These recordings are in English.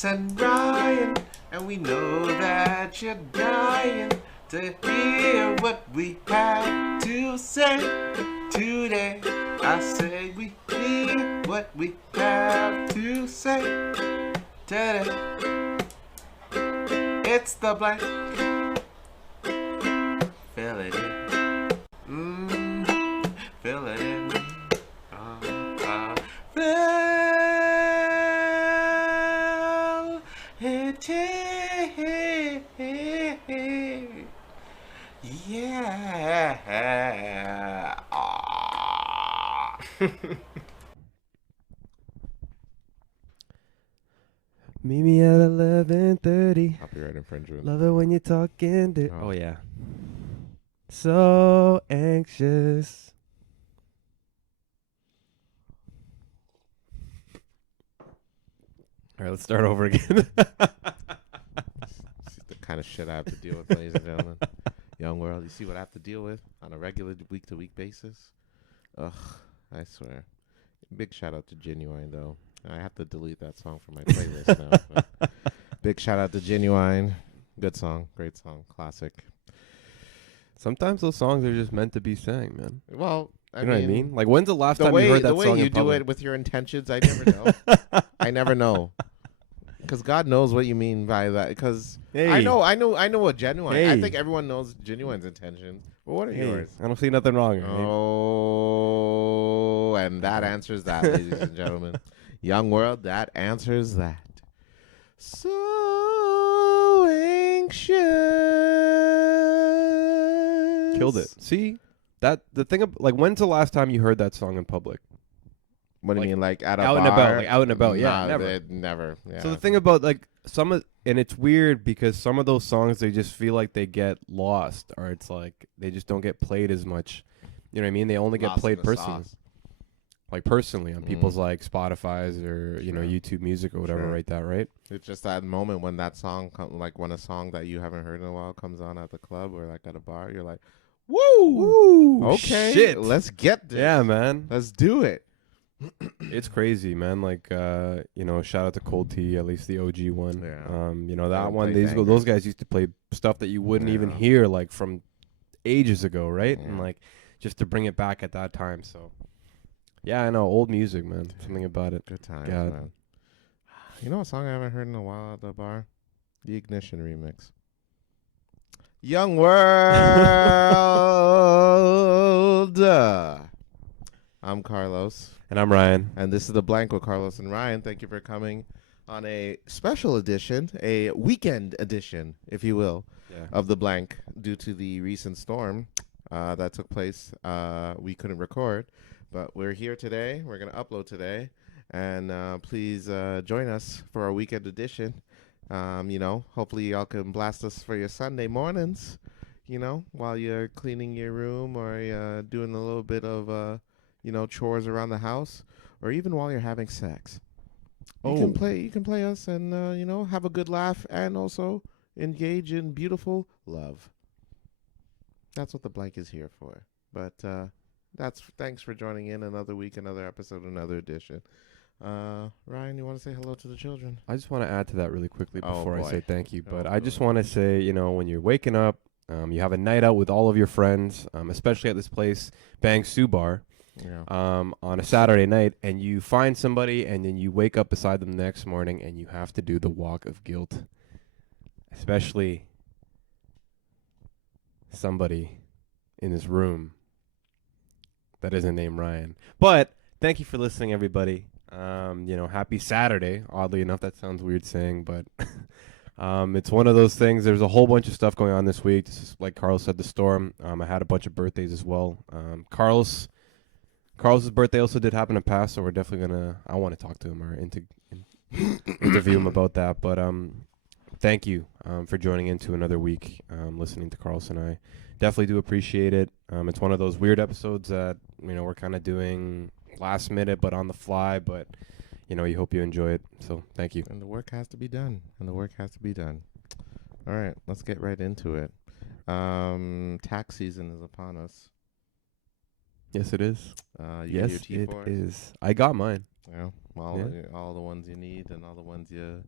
Carlos and Ryan, and we know that you're dying to hear what we have to say today. I say we hear what we have to say today. It's the blank. Fill it in. Fill it in. Fill it in. Yeah. Meet me at 11:30. Copyright infringement. Love it when you're talking. Oh yeah. So anxious. All right, let's start over again. This is the kind of shit I have to deal with, ladies and gentlemen. Young world, you see what I have to deal with on a regular week-to-week basis? Ugh, I swear. Big shout out to Genuine, though. I have to delete that song from my playlist now. But big shout out to Genuine. Good song, great song, classic. Sometimes those songs are just meant to be sang, man. Well, you know what I mean? Like, when's the last time you heard that song in public? The way you do it with your intentions, I never know. I never know. Because God knows what you mean by that. Because I know what Genuine. I think everyone knows Genuine's intentions. But what are yours? I don't see nothing wrong. Oh, and that answers that, ladies and gentlemen. Young world, that answers that. So anxious. Killed it. See, that the thing. Like, when's the last time you heard that song in public? What do you mean, like at a out bar? And about, like out and about? Yeah, Nah, never. Never. Yeah. So the thing about like and it's weird because some of those songs they just feel like they get lost, or it's like they just don't get played as much. You know what I mean? They only get played personally, like personally on people's like Spotify's or you know YouTube Music or whatever. Right, that right? It's just that moment when that song, like when a song that you haven't heard in a while comes on at the club or like at a bar, you're like, woo, okay, shit, let's get this. Yeah, man, let's do it. It's crazy, man. Like, you know, shout out to Cold Tea, at least the OG one. Yeah. You know, that one, those guys used to play stuff that you wouldn't even hear, like, from ages ago, right? Yeah. And, like, just to bring it back at that time. So, yeah, I know. Old music, man. Something about it. Good times, man. You know a song I haven't heard in a while at the bar? The Ignition remix. Young World. I'm Carlos. And I'm Ryan. And this is The Blank with Carlos and Ryan. Thank you for coming on a special edition, a weekend edition, if you will, of The Blank due to the recent storm that took place. We couldn't record, but we're here today. We're going to upload today. And please join us for our weekend edition. You know, hopefully y'all can blast us for your Sunday mornings, you know, while you're cleaning your room or doing a little bit of you know, chores around the house, or even while you're having sex. You can play us and, you know, have a good laugh and also engage in beautiful love. That's what The Blank is here for. But thanks for joining in another week, another episode, another edition. Ryan, you want to say hello to the children? I just want to add to that really quickly before I say thank you. But I just boy. want to say, you know, when you're waking up, you have a night out with all of your friends, especially at this place, Bang Sue Bar. Yeah. On a Saturday night, and you find somebody, and then you wake up beside them the next morning, and you have to do the walk of guilt, especially somebody in this room that isn't named Ryan. But thank you for listening, everybody. You know, happy Saturday. Oddly enough, that sounds weird saying, but it's one of those things. There's a whole bunch of stuff going on this week. This is, like Carlos said, the storm. I had a bunch of birthdays as well. Carlos's birthday also did happen to pass, so we're definitely I want to talk to him or interview him about that. But thank you for joining into another week, listening to Carlos and I. Definitely do appreciate it. It's one of those weird episodes that, you know, we're kind of doing last minute but on the fly, but, you know, you hope you enjoy it. So thank you. And the work has to be done. All right, let's get right into it. Tax season is upon us. Yes, it is. Yes, it is. I got mine. Yeah, all the ones you need and all the ones you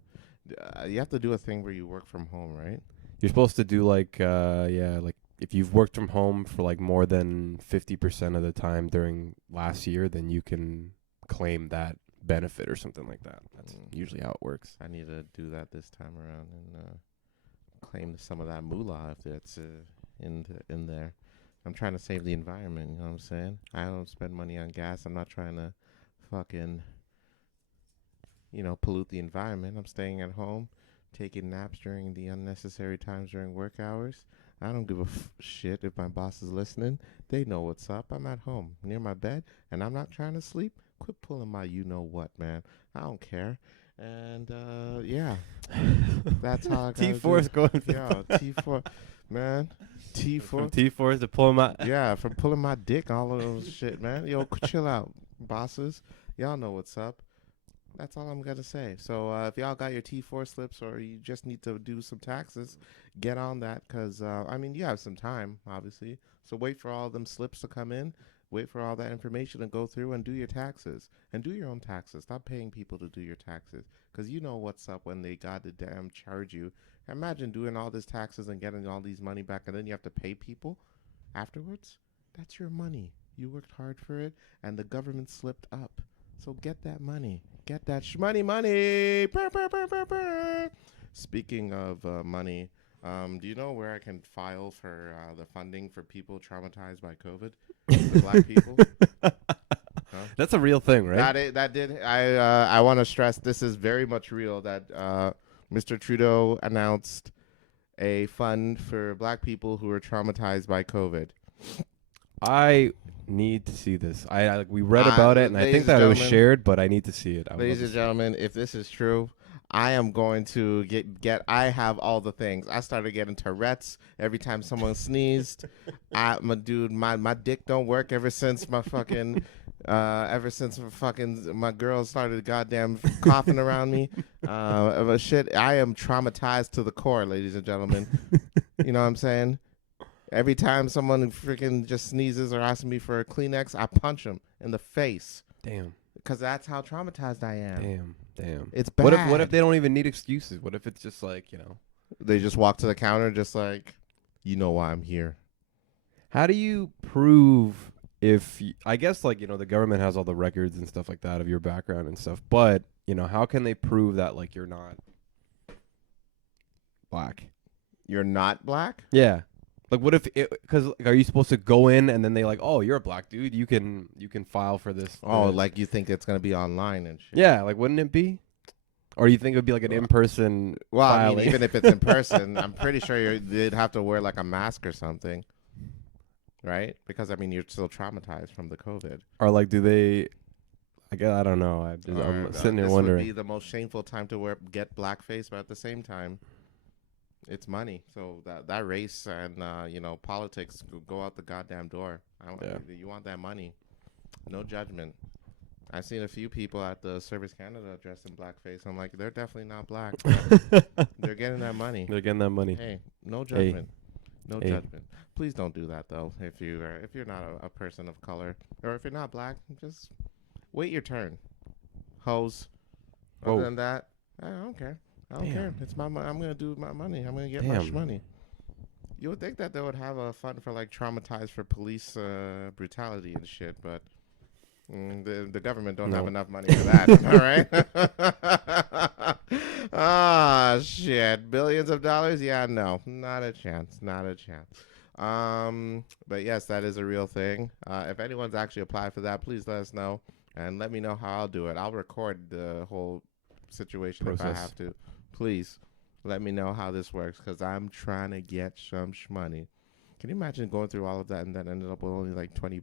You have to do a thing where you work from home, right? You're supposed to do like like if you've worked from home for like more than 50% of the time during last year, then you can claim that benefit or something like that. That's usually how it works. I need to do that this time around and claim some of that moolah if it's in there. I'm trying to save the environment. You know what I'm saying? I don't spend money on gas. I'm not trying to fucking pollute the environment. I'm staying at home, taking naps during the unnecessary times during work hours. I don't give a shit if my boss is listening. They know what's up. I'm at home near my bed, and I'm not trying to sleep. Quit pulling my you-know-what, man. I don't care. And, yeah. That's how I got T4 is going. Yo, T4, man. T4. From T4 to pull my. Yeah, from pulling my dick, all of those shit, man. Yo, chill out, bosses. Y'all know what's up. That's all I'm going to say. So if y'all got your T4 slips or you just need to do some taxes, get on that because, you have some time, obviously. So wait for all them slips to come in. Wait for all that information to go through and do your taxes. And do your own taxes. Stop paying people to do your taxes because you know what's up when they goddamn charge you. Imagine doing all this taxes and getting all these money back and then you have to pay people afterwards. That's your money. You worked hard for it and the government slipped up. So get that money. Get that money. Brr, brr, brr, brr, brr. Speaking of money, do you know where I can file for the funding for people traumatized by COVID? The black people? Huh? That's a real thing, right? That did. I want to stress this is very much real that Mr. Trudeau announced a fund for black people who are traumatized by COVID. I need to see this. We read about it, and I think that it was shared, but I need to see it. Ladies and gentlemen, if this is true, I am going to get. I have all the things. I started getting Tourette's every time someone sneezed. My dick don't work ever since my fucking. My girl started goddamn coughing around me. Shit, I am traumatized to the core, ladies and gentlemen. You know what I'm saying? Every time someone freaking just sneezes or asks me for a Kleenex, I punch them in the face. Damn. Because that's how traumatized I am. Damn. It's bad. What if they don't even need excuses? What if it's just like, They just walk to the counter just like, you know why I'm here. How do you prove I guess the government has all the records and stuff like that of your background and stuff, but, how can they prove that like you're not black? You're not black? Yeah. Like, what if because are you supposed to go in and then they like, oh, you're a black dude, you can file for this? Oh, like you think it's gonna be online and shit? Yeah, like wouldn't it be? Or you think it would be like an in-person? Well, filing? I mean, even if it's in person, I'm pretty sure they'd have to wear like a mask or something, right? Because I mean, you're still traumatized from the COVID. Or like, do they? I guess I don't know. I'm sitting here wondering. This would be the most shameful time to get blackface, but at the same time, it's money. So that race and politics go out the goddamn door. You want that money? No judgment. I've seen a few people at the Service Canada dressed in blackface. I'm like, they're definitely not black. They're getting that money. They're getting that money. Hey, no judgment. No judgment. Please don't do that though. If you're not a person of color or if you're not black, just wait your turn. Hoes. Other than that, I don't care. I don't care. It's my money. I'm gonna do my money. I'm gonna get my money. You would think that they would have a fund for like traumatized for police brutality and shit, but the government don't have enough money for that. All right. Shit. Billions of dollars? Yeah, no, not a chance. Not a chance. But yes, that is a real thing. If anyone's actually applied for that, please let us know and let me know how I'll do it. I'll record the whole situation if I have to. Please let me know how this works because I'm trying to get some money. Can you imagine going through all of that and then ended up with only like $20?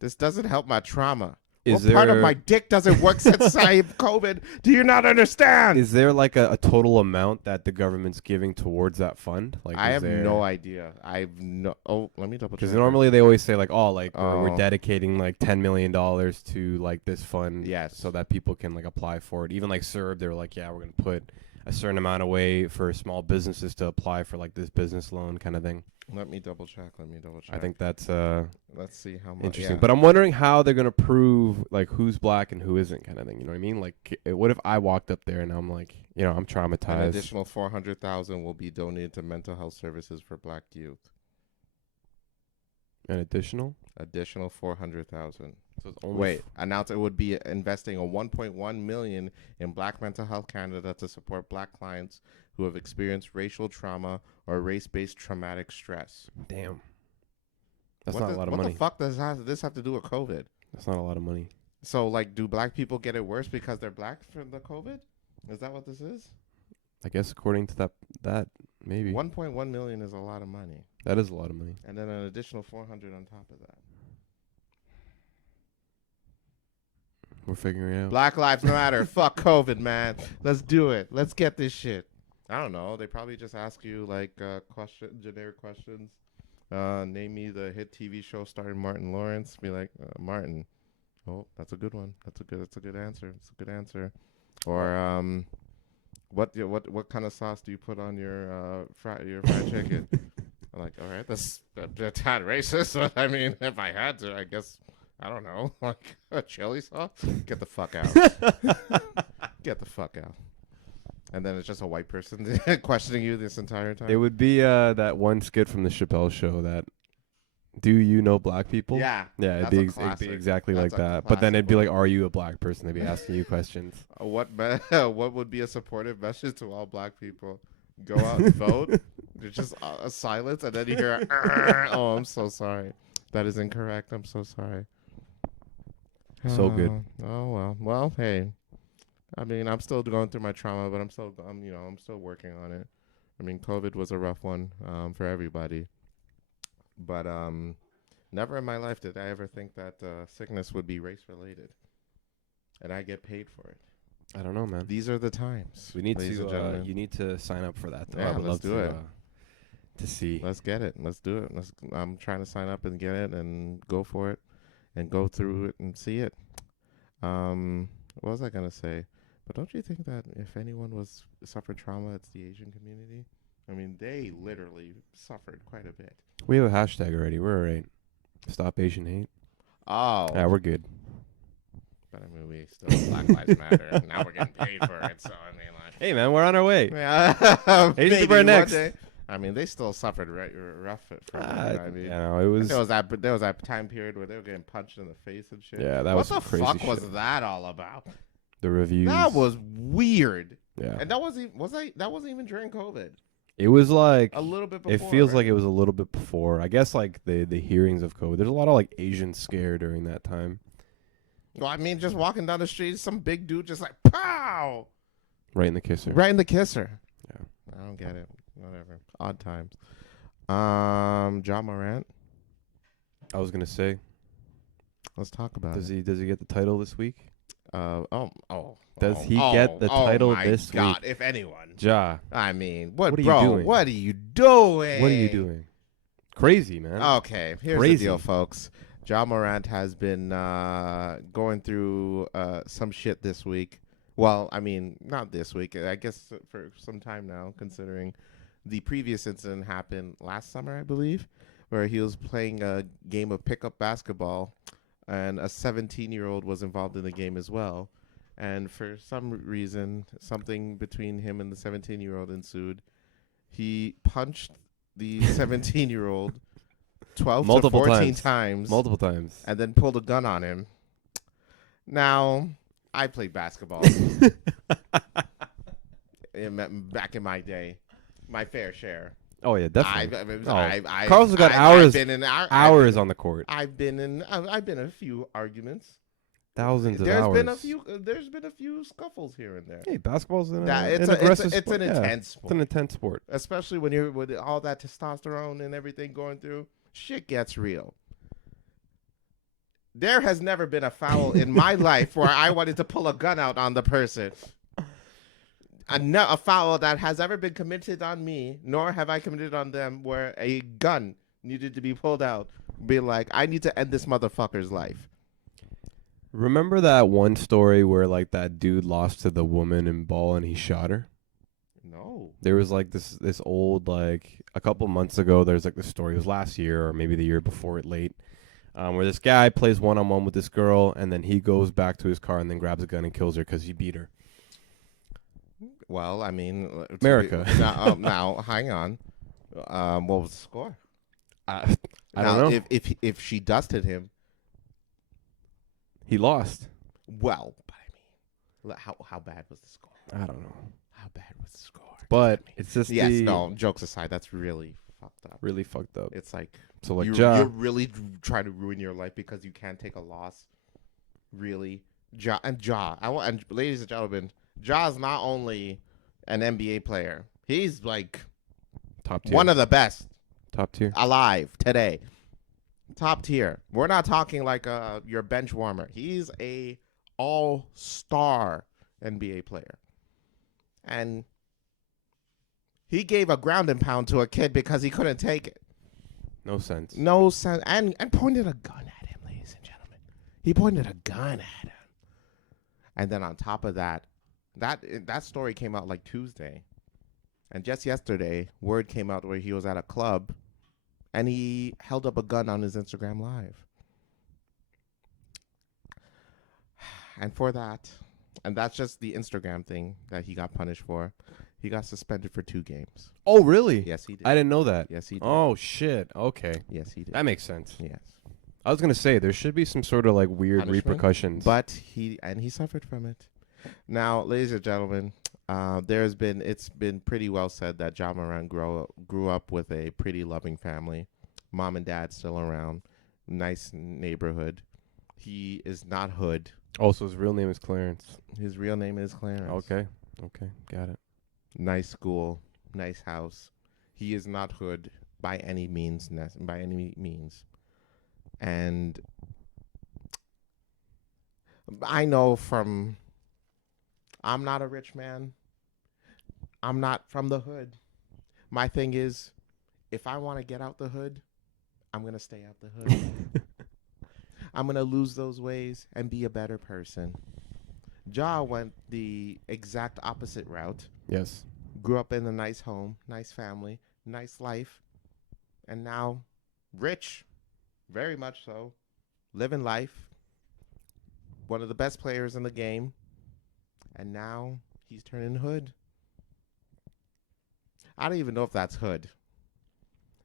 This doesn't help my trauma. What part of my dick doesn't work since I have COVID? Do you not understand? Is there like a total amount that the government's giving towards that fund? Like, I have no idea. Let me double check. Because normally they always say like, we're dedicating like $10 million to like this fund, yes, so that people can like apply for it. Even like CERB, they were like, yeah, we're gonna put a certain amount away for small businesses to apply for like this business loan kind of thing. Let me double check. I think that's Let's see how much. interesting. Yeah. But I'm wondering how they're gonna prove like who's black and who isn't kind of thing. You know what I mean? Like, what if I walked up there and I'm like, you know, I'm An traumatized. additional 400,000 will be donated to mental health services for Black youth. An additional? Additional 400,000. So it's only Wait, announced it would be investing a 1.1 million in Black Mental Health Canada to support Black clients who have experienced racial trauma or race-based traumatic stress. Damn. That's not a lot of What money. the fuck does this have to do with COVID? That's not a lot of money. So, like, do black people get it worse because they're black from the COVID? Is that what this is? I guess according to that maybe 1.1 million is a lot of money, that is a lot of money. and then an additional 400 on top of that. We're figuring it out. Black Lives Matter. Fuck COVID, man. Let's do it. Let's get this shit. I don't know. They probably just ask you like generic questions. Name me the hit TV show starring Martin Lawrence. Be like Martin. Oh, that's a good one. That's a good answer. It's a good answer. Or what kind of sauce do you put on your fried chicken? I'm like, all right, that's a tad racist. But I mean, if I had to, I guess. I don't know, like a chili sauce. Get the fuck out. Get the fuck out. And then it's just a white person questioning you this entire time. It would be that one skit from the Chappelle Show that, do you know black people? Yeah. Yeah, it'd That's be a exactly That's like a that. But then classic it'd be one. like, are you a black person? They'd be asking you questions. What would be a supportive message to all black people? Go out and vote. There's just a silence, and then you hear, oh, I'm so sorry. That is incorrect. I'm so sorry. So good. Oh well. Hey, I mean, I'm still going through my trauma, but I'm still working on it. I mean, COVID was a rough one for everybody, but never in my life did I ever think that sickness would be race related, and I get paid for it. I don't know, man. These are the times. We need ladies and to. gentlemen. You need to sign up for that. Though. Yeah, I would let's love do it. To see. Let's get it. Let's do it. I'm trying to sign up and get it and go for it and go through it and see it. What was I gonna say? But don't you think that if anyone suffered trauma, it's the Asian community? I mean, they literally suffered quite a bit. We have a hashtag already. We're all right. Stop Asian hate. Oh. Yeah, we're good. But I mean, we still Black Lives Matter. And now we're getting paid for it. So I mean, like, Hey, man, we're on our way. yeah, Asians maybe are one next. day. I mean, they still suffered rough for it. I mean, You know, it was. there was that time period where they were getting punched in the face and shit. Yeah, that what was the some crazy fuck shit. was that all about? The reviews. That was weird. Yeah. And that wasn't even during COVID. It was like A little bit before. it feels right? like it was a little bit before. I guess like the hearings of COVID. There's a lot of like Asian scare during that time. Well, I mean, just walking down the street, some big dude just like pow, Right in the kisser. right in the kisser. Yeah. I don't get it. Whatever. Odd times. Ja Morant. I was gonna say, Let's talk about does it. he get the title this week? Does he get the title this God, week? if anyone. Ja. I mean, what are you bro? doing? What are you doing? What are you doing? Crazy, man. Okay, here's Crazy. the deal, folks. Ja Morant has been going through some shit this week. Well, I mean, not this week. I guess for some time now, considering the previous incident happened last summer, I believe, where he was playing a game of pickup basketball, and a 17-year-old was involved in the game as well. And for some reason, something between him and the 17-year-old ensued. He punched the 17-year-old 12 Multiple to 14 times. times. Multiple times. And then pulled a gun on him. Now, I played basketball back in my day. My fair share. Oh yeah, definitely. Carl's got hours on the court. I've been in a few arguments. Thousands of hours. There's been a few scuffles here and there. Hey, basketball's an It's aggressive an sport. Yeah, intense sport. It's an intense sport. Especially when you're with all that testosterone and everything going through. Shit gets real. There has never been a foul in my life where I wanted to pull a gun out on the person. A foul that has ever been committed on me, nor have I committed on them, where a gun needed to be pulled out. Be like, I need to end this motherfucker's life. Remember that one story where like that dude lost to the woman in ball and he shot her? No. There was like this old, like a couple months ago. There's like this story. It was last year or maybe the year before it late, where this guy plays one-on-one with this girl, and then he goes back to his car and then grabs a gun and kills her because he beat her. Well, I mean, America. Now, hang on. What was the score? I don't Now, know. if she dusted him, He lost. well, but I mean, how bad was the score? I don't know. How bad was the score? 'Cause, But I mean, it's just yes, no. Jokes aside, that's really fucked up. really fucked up. It's like So like you're really trying to ruin your life because you can't take a loss. Really, and ladies and gentlemen, Ja's not only an NBA player. He's like top tier. one of the best Top tier. alive today. Top tier. We're not talking like your bench warmer. He's a all-star NBA player. And he gave a ground and pound to a kid because he couldn't take it. No sense. No sense. And pointed a gun at him, ladies and gentlemen. He pointed a gun at him. And then on top of that, that story came out like Tuesday. And just yesterday, word came out where he was at a club and he held up a gun on his Instagram Live. And for that, and that's just the Instagram thing that he got punished for. He got suspended for 2 games. Oh, really? Yes, he did. I didn't know that. Yes, he did. Oh, shit. Okay. Yes, he did. That makes sense. Yes. I was going to say, there should be some sort of like weird Punishment? repercussions. But he suffered from it. Now, ladies and gentlemen, it's been pretty well said that Ja Morant grew up with a pretty loving family. Mom and dad still around. Nice neighborhood. He is not hood. Oh, so his real name is Clarence. His real name is Clarence. Okay. Got it. Nice school, nice house. He is not hood by any means. And I know I'm not a rich man. I'm not from the hood. My thing is, if I want to get out the hood, I'm going to stay out the hood. I'm going to lose those ways and be a better person. Ja went the exact opposite route. Yes. Grew up in a nice home, nice family, nice life, and now rich, very much so, living life, one of the best players in the game, and now he's turning hood. I don't even know if that's hood.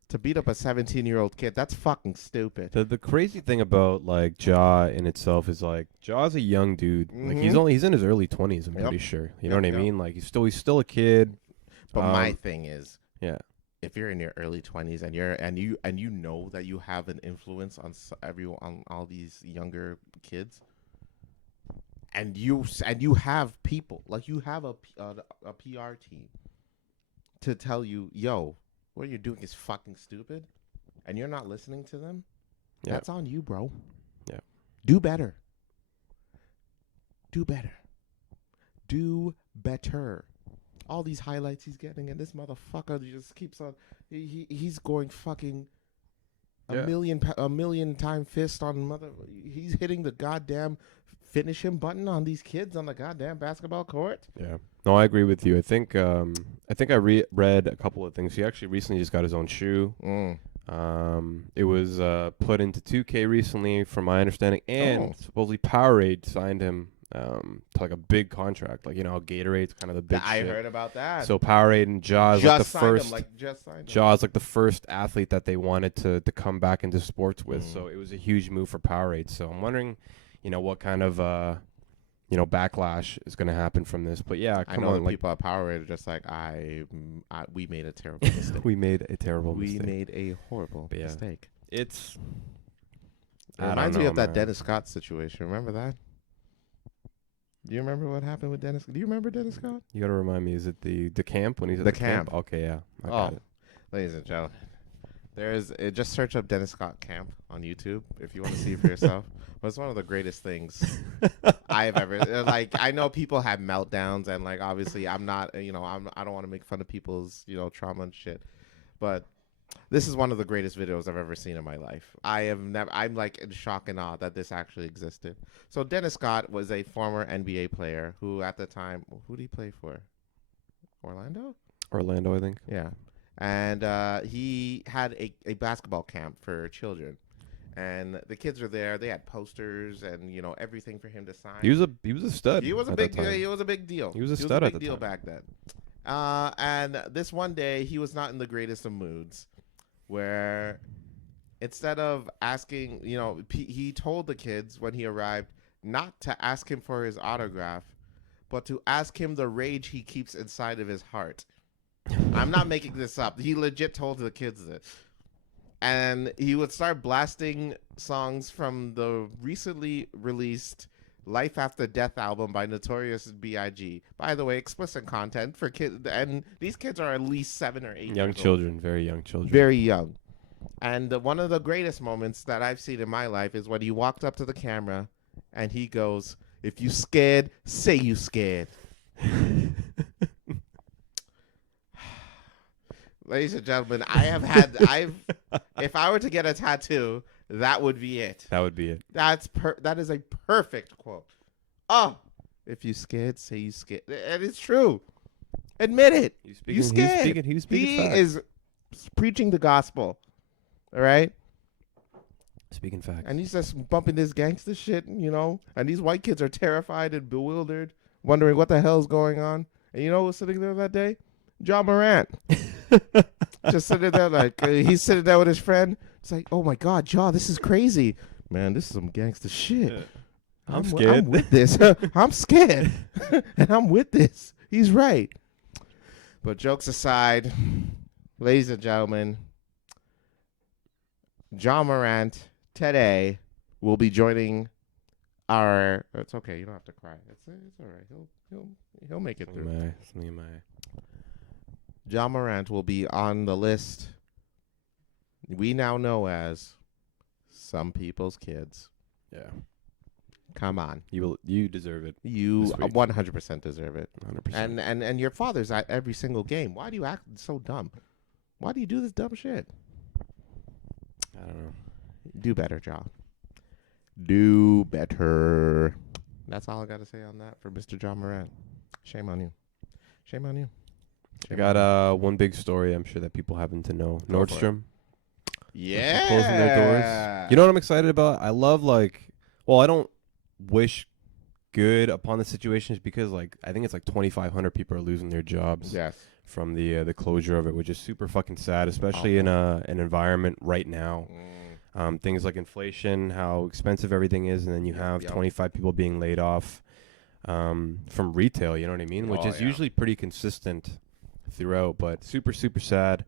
To beat up a 17-year-old kid, that's fucking stupid. The crazy thing about like Ja in itself is like Ja's a young dude. Like he's in his early 20s, I'm pretty sure. You know what I mean? Like he's still a kid. But my thing is, yeah, if you're in your early 20s and you know that you have an influence on everyone, on all these younger kids, and you have people, like you have a PR team to tell you, yo, what you're doing is fucking stupid, and you're not listening to them, that's on you, bro. Yeah. Do better. Do better. Do better. All these highlights he's getting, and this motherfucker just keeps on. He's going fucking a million time fist on mother. He's hitting the goddamn finish him button on these kids on the goddamn basketball court. Yeah. No, I agree with you. I think I read a couple of things. He actually recently just got his own shoe. It was put into 2K recently, from my understanding, and supposedly Powerade signed him to like a big contract. Like, you know how Gatorade's kind of the big I shit. heard about that. So Powerade and Ja is like the first. Ja is like the first athlete that they wanted to come back into sports with. So it was a huge move for Powerade. So I'm wondering, what kind of backlash is going to happen from this. But yeah, I know people at Powerade are just like, we made a terrible mistake. We made a terrible mistake. We made a horrible mistake. It reminds me of that Dennis Scott situation. Remember that? Do you remember what happened with Dennis? Do you remember Dennis Scott? You got to remind me. Is it the camp when he's at the camp? Okay, yeah. I got it. Ladies and gentlemen, just search up Dennis Scott camp on YouTube if you want to see for yourself. But it's one of the greatest things I have ever. Like, I know people have meltdowns, and like obviously I'm not. I don't want to make fun of people's trauma and shit, but this is one of the greatest videos I've ever seen in my life. I'm like in shock and awe that this actually existed. So Dennis Scott was a former NBA player who at the time, who did he play for? Orlando, I think. Yeah. And he had a basketball camp for children. And the kids were there. They had posters and everything for him to sign. He was a stud. He was a big deal. He was a big deal. He was a stud at the deal time. back then. And this one day, he was not in the greatest of moods, where instead of asking, he told the kids when he arrived not to ask him for his autograph, but to ask him the rage he keeps inside of his heart. I'm not making this up. He legit told the kids this. And he would start blasting songs from the recently released Life After Death album by Notorious B.I.G. By the way, explicit content for kids. And these kids are at least 7 or 8 Young years children, old. very young children. Very young. And one of the greatest moments that I've seen in my life is when he walked up to the camera and he goes, "If you scared, say you scared." Ladies and gentlemen, if I were to get a tattoo, that would be it. That would be it. That is a perfect quote. Oh, if you scared, say you scared. And it's true. Admit it. You scared. He was speaking facts. He is preaching the gospel. All right? Speaking facts. And he's just bumping this gangster shit, and these white kids are terrified and bewildered, wondering what the hell's going on. And you know who was sitting there that day? Ja Morant. Just sitting there he's sitting there with his friend. It's like, oh my God, Ja, this is crazy. Man, this is some gangster shit. Yeah. I'm scared. I'm with this. I'm scared. And I'm with this. He's right. But jokes aside, ladies and gentlemen, Ja Morant today will be joining our. It's okay. You don't have to cry. It's all right. He'll make it through. Ja Morant will be on the list we now know as some people's kids. Yeah. Come on. You deserve it. You 100% deserve it. 100%. And your father's at every single game. Why do you act so dumb? Why do you do this dumb shit? I don't know. Do better, Ja. Do better. That's all I got to say on that for Mr. Ja Morant. Shame on you. Shame on you. I got one big story I'm sure that people happen to know. Nordstrom. Yeah. Closing their doors. You know what I'm excited about? I love I don't wish good upon the situations because I think it's 2,500 people are losing their jobs. Yes. From the closure of it, which is super fucking sad, especially in an environment right now. Things like inflation, how expensive everything is, and then you have 25 people being laid off from retail, you know what I mean? Which is usually pretty consistent throughout, but super, super sad.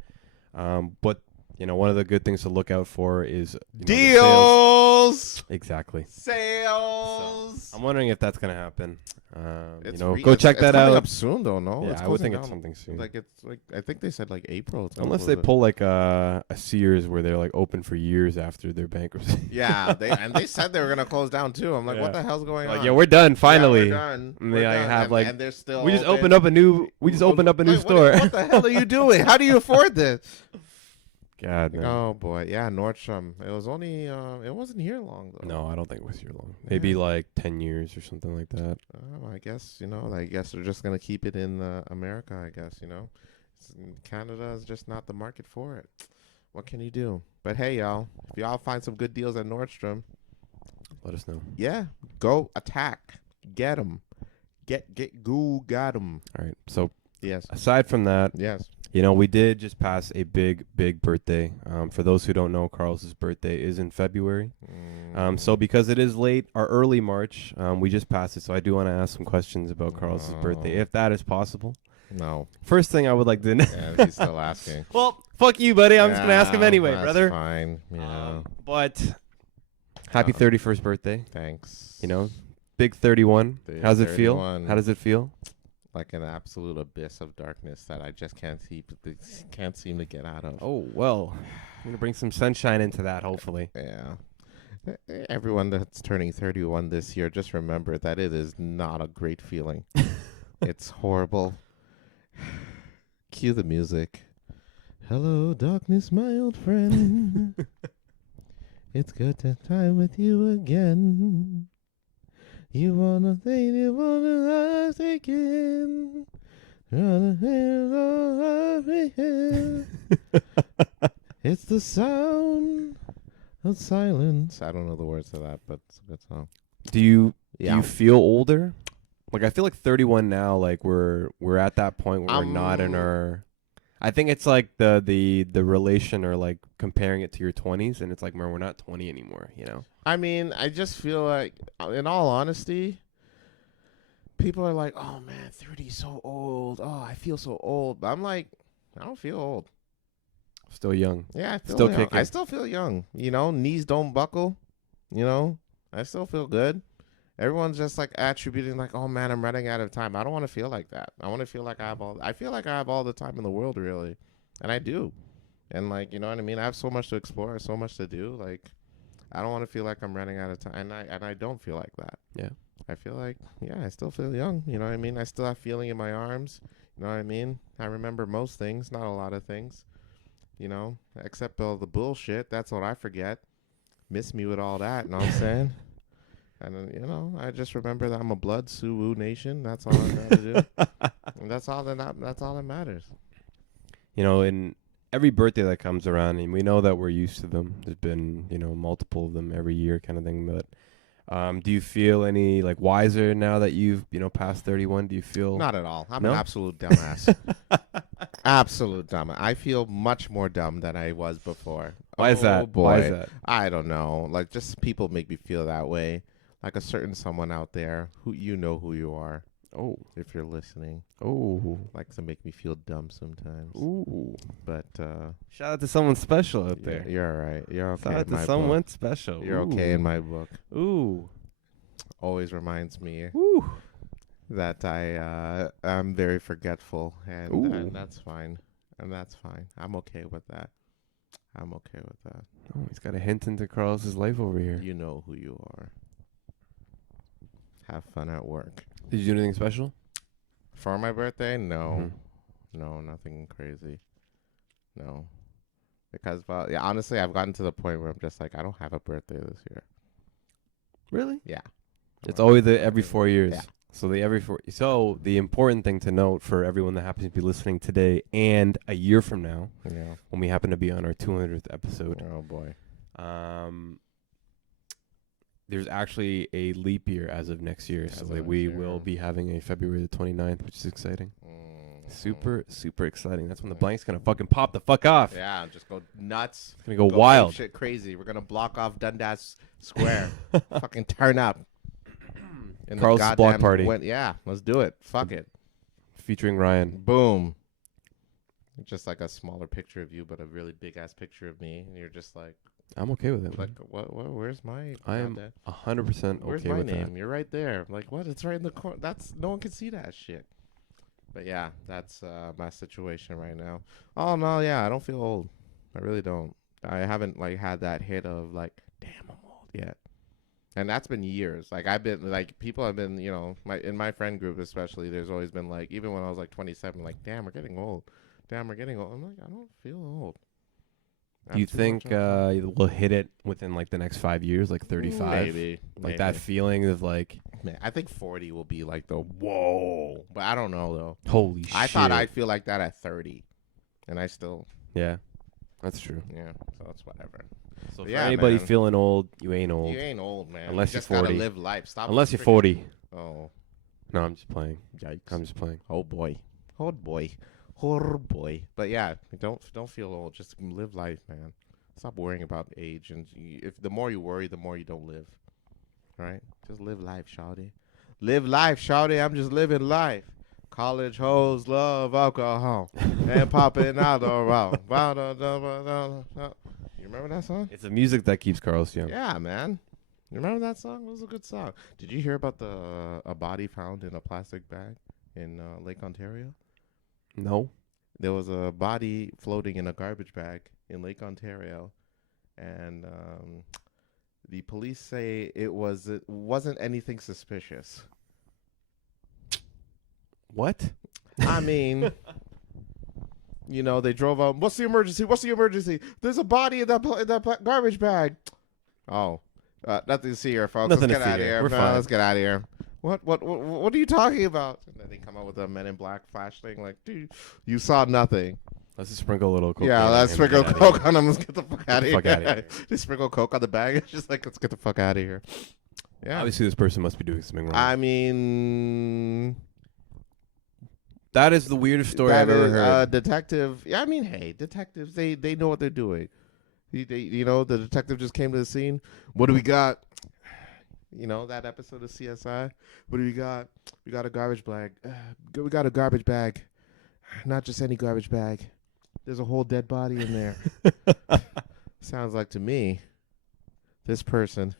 But, one of the good things to look out for is deals. Exactly. Sales. So I'm wondering if that's going to happen. Go check that out. It's up soon, though, no? Yeah, I would think it's something soon. I think they said April. Unless they pull a Sears where they're open for years after their bankruptcy. Yeah, they said they were gonna close down too. I'm like, what the hell's going on? Yeah, we're done finally. Yeah, we're done. And they have and they're still. We just opened up a new. We just opened up a new store. What the hell are you doing? How do you afford this? God, man. Oh boy, yeah, Nordstrom. It was only. It wasn't here long though. No, I don't think it was here long. Maybe 10 years or something like that. I guess I guess they're just gonna keep it in America. I guess Canada is just not the market for it. What can you do? But hey, y'all, if y'all find some good deals at Nordstrom, let us know. Yeah, go attack, get them, got them. All right. So yes. Aside from that, yes. We did just pass a big birthday. For those who don't know, Carl's birthday is in February. So because it is late or early March, we just passed it. So I do want to ask some questions about Carl's birthday, if that is possible. No. First thing I would like to know. Yeah, he's still asking. Well, fuck you, buddy. I'm just going to ask him anyway, that's brother. Fine. Yeah. But happy 31st birthday. Thanks. Big 31. How's it feel? 31. How does it feel? Like an absolute abyss of darkness that I just can't seem to get out of. Oh, well. I'm going to bring some sunshine into that, hopefully. Yeah. Everyone that's turning 31 this year, just remember that it is not a great feeling. It's horrible. Cue the music. Hello, darkness, my old friend. It's good to time with you again. You wanna think you wanna take in. It's the sound of silence. I don't know the words to that, but it's a good song. Do you Yeah. feel older? Like I feel like 31 now. Like we're at that point where we're not in our. I think it's like the relation or like comparing it to your 20s, and it's like man, we're not 20 anymore. You know. I mean, I just feel like, in all honesty, people are like, "Oh man, 30 is so old. Oh, I feel so old." But I'm like, I don't feel old. Still young. Yeah, I feel Still young. kicking. I still feel young. You know, knees don't buckle. You know, I still feel good. Everyone's just like attributing like, "Oh man, I'm running out of time." I don't want to feel like that. I want to feel like I have all. I feel like I have all the time in the world, really, and I do. And like, you know what I mean? I have so much to explore, so much to do. Like, I don't want to feel like I'm running out of time, and I don't feel like that. Yeah. I feel like, yeah, I still feel young. You know what I mean? I still have feeling in my arms. You know what I mean? I remember most things, not a lot of things. You know, except all the bullshit. That's what I forget. Miss me with all that. You know what I'm saying? And then, you know, I just remember that I'm a blood Sioux nation. That's all I got to do. And that's all that matters. You know, in every birthday that comes around, and we know that we're used to them. There's been, you know, multiple of them every year kind of thing. But do you feel any, like, wiser now that you've, you know, passed 31? Do you feel... Not at all. I'm No? an absolute dumbass. Absolute dumb. I feel much more dumb than I was before. Why is that? Boy. Why is that? I don't know. Like, just people make me feel that way. Like a certain someone out there who you know who you are. Oh. If you're listening. Oh. Likes to make me feel dumb sometimes. Ooh. But shout out to someone special out there. You're all right. You're okay. Shout out in to my someone book. special. You're okay in my book. Ooh. Always reminds me Ooh. that I'm very forgetful, and that's fine. And that's fine. I'm okay with that. I'm okay with that. Oh, he's got a hint into Carlos's life over here. You know who you are. Have fun at work. Did you do anything special? For my birthday? No. Mhm. No, nothing crazy. No. Because, well, yeah, honestly, I've gotten to the point where I'm just like, I don't have a birthday this year. Really? Yeah. It's always every 4 years. Yeah. So So the important thing to note for everyone that happens to be listening today and a year from now, Yeah. when we happen to be on our 200th episode, Oh, boy. there's actually a leap year as of next year. So like, we will be having a February the 29th, which is exciting. Super, super exciting. That's when the blank's going to fucking pop the fuck off. Yeah, just go nuts. It's going to go wild. Shit crazy. We're going to block off Dundas Square. Fucking turn up. In Carl's block party. Yeah, let's do it. Fuck it. Featuring Ryan. Boom. Just like a smaller picture of you, but a really big ass picture of me, and you're just like, I'm okay with it. like, what? Where's my? I am 100% okay Where's my with name? that. You're right there. Like, what? It's right in the corner. That's no one can see that shit. But yeah, that's my situation right now. Oh no, yeah, I don't feel old. I really don't. I haven't like had that hit of like, damn, I'm old yet. And that's been years. Like I've been like people have been, you know, in my friend group especially, there's always been like, even when I was like 27, like, damn, we're getting old. Damn, we're getting old. I'm like, I don't feel old. Do you think we'll hit it within like the next 5 years, like 35? Maybe. Like that feeling of like, man, I think 40 will be like the whoa. But I don't know though. holy shit. I thought I'd feel like that at 30. And I still. Yeah, that's true. Yeah, so it's whatever. So But for yeah, anybody man. feeling old, you ain't old. You ain't old, man. Unless you you're just gotta 40. live life. Stop. Unless you're 40. Oh, No, I'm just playing. yikes. I'm just playing. Oh boy. Oh boy. Oh boy. But yeah, don't feel old. Just live life, man. Stop worrying about age, and if the more you worry, the more you don't live. Right? Just live life, shawty. Live life, shawty. I'm just living life. College hoes love alcohol and popping out around. You remember that song? It's the music that keeps Carlos young. Yeah, man. You remember that song? It was a good song. Did you hear about a body found in a plastic bag in Lake Ontario? No. There was a body floating in a garbage bag in Lake Ontario, and the police say it wasn't anything suspicious. What? I mean, you know, they drove up. What's the emergency? What's the emergency? There's a body in that garbage bag. Oh, nothing to see here, folks. Nothing Let's to get see out of here. here. We're fine. Let's get out of here. What are you talking about? And then they come out with a Men in Black flash thing. Like, dude, you saw nothing. Let's just sprinkle a little cocaine. Yeah, let's sprinkle coke on them. Let's get the fuck out of here. They sprinkle coke on the bag. It's just like, let's get the fuck out of here. Yeah. Obviously, this person must be doing something wrong. I mean, that is the weirdest story I've ever heard. Detective. Yeah, I mean, hey, detectives, they know what they're doing. The detective just came to the scene. What do we got? You know, that episode of CSI? What do we got? We got a garbage bag. We got a garbage bag. Not just any garbage bag. There's a whole dead body in there. Sounds like to me, this person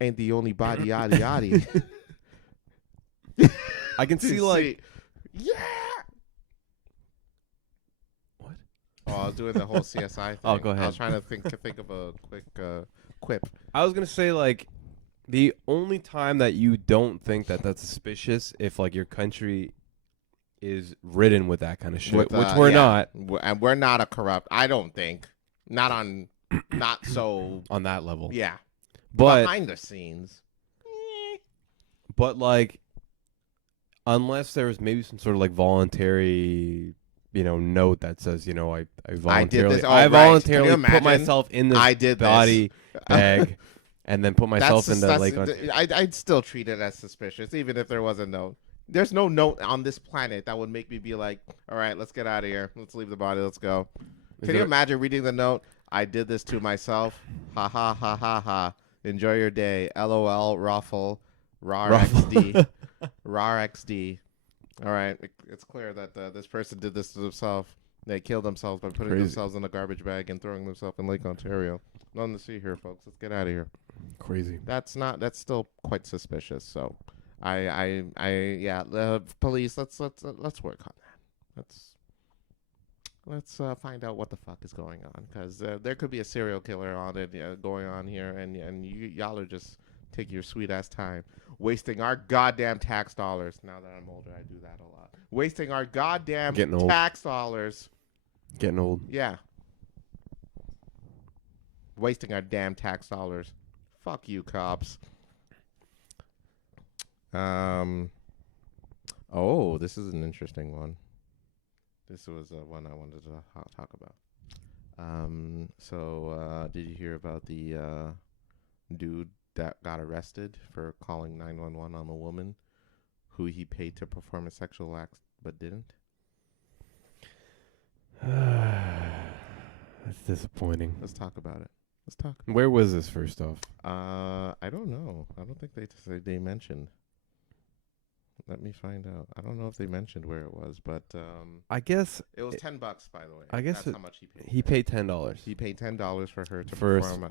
ain't the only body yaddy yaddy. I can see like... Yeah! What? Oh, I was doing the whole CSI thing. Oh, go ahead. I was trying to think of a quick quip. I was going to say, like, the only time that you don't think that that's suspicious if, like, your country is ridden with that kind of shit, which we're not. And we're not a corrupt, I don't think. Not so. On that level. Yeah. But behind the scenes. But, like, unless there was maybe some sort of, like, voluntary... note that says, I voluntarily, voluntarily put myself in this body bag, and then put myself in the lake. I'd still treat it as suspicious, even if there was a note. There's no note on this planet that would make me be like, all right, let's get out of here. Let's leave the body. Let's go. Can you imagine reading the note? I did this to myself. Ha ha ha ha ha. Enjoy your day. LOL. Ruffle. Rar XD. Rar XD. All right, it's clear that this person did this to themselves. They killed themselves by putting themselves in a garbage bag and throwing themselves in Lake Ontario. Nothing to see here, folks. Let's get out of here. Crazy. That's still quite suspicious. So, police. Let's work on that. Let's find out what the fuck is going on, because there could be a serial killer on it going on here, and y'all are just taking your sweet ass time. Wasting our goddamn tax dollars. Now that I'm older, I do that a lot. Wasting our goddamn tax dollars. Getting old. Yeah. Wasting our damn tax dollars. Fuck you, cops. Oh, this is an interesting one. This was one I wanted to talk about. Did you hear about the dude that got arrested for calling 911 on a woman who he paid to perform a sexual act but didn't? That's disappointing. Let's talk about it. Let's talk. Where was this first off? I don't know. I don't think they mentioned. Let me find out. I don't know if they mentioned where it was, but I guess it was $10, by the way. I guess that's how much he paid. He paid $10. He paid $10 for her to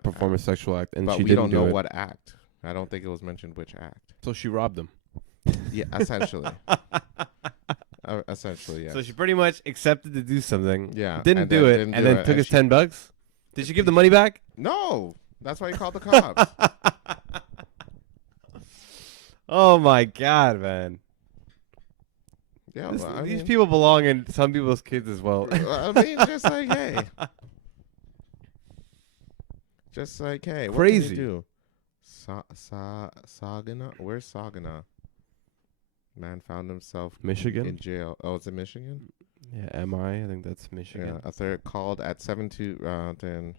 perform a sexual act, and but she we didn't don't know do it. what act. I don't think it was mentioned which act. So she robbed him. Yeah, essentially. Essentially, yeah. So she pretty much accepted to do something. Yeah, didn't do it, and then took his $10. Did she give the money back? No. That's why he called the cops. Oh my God, man. Yeah, these people belong in some people's kids as well. I mean, just like, hey. Just like, hey. Crazy. What can you do? Saginaw? Where's Saginaw? Man found himself Michigan? in jail. Oh, it's in Michigan? Yeah, MI. I think that's Michigan. Yeah, a third called at 7-2,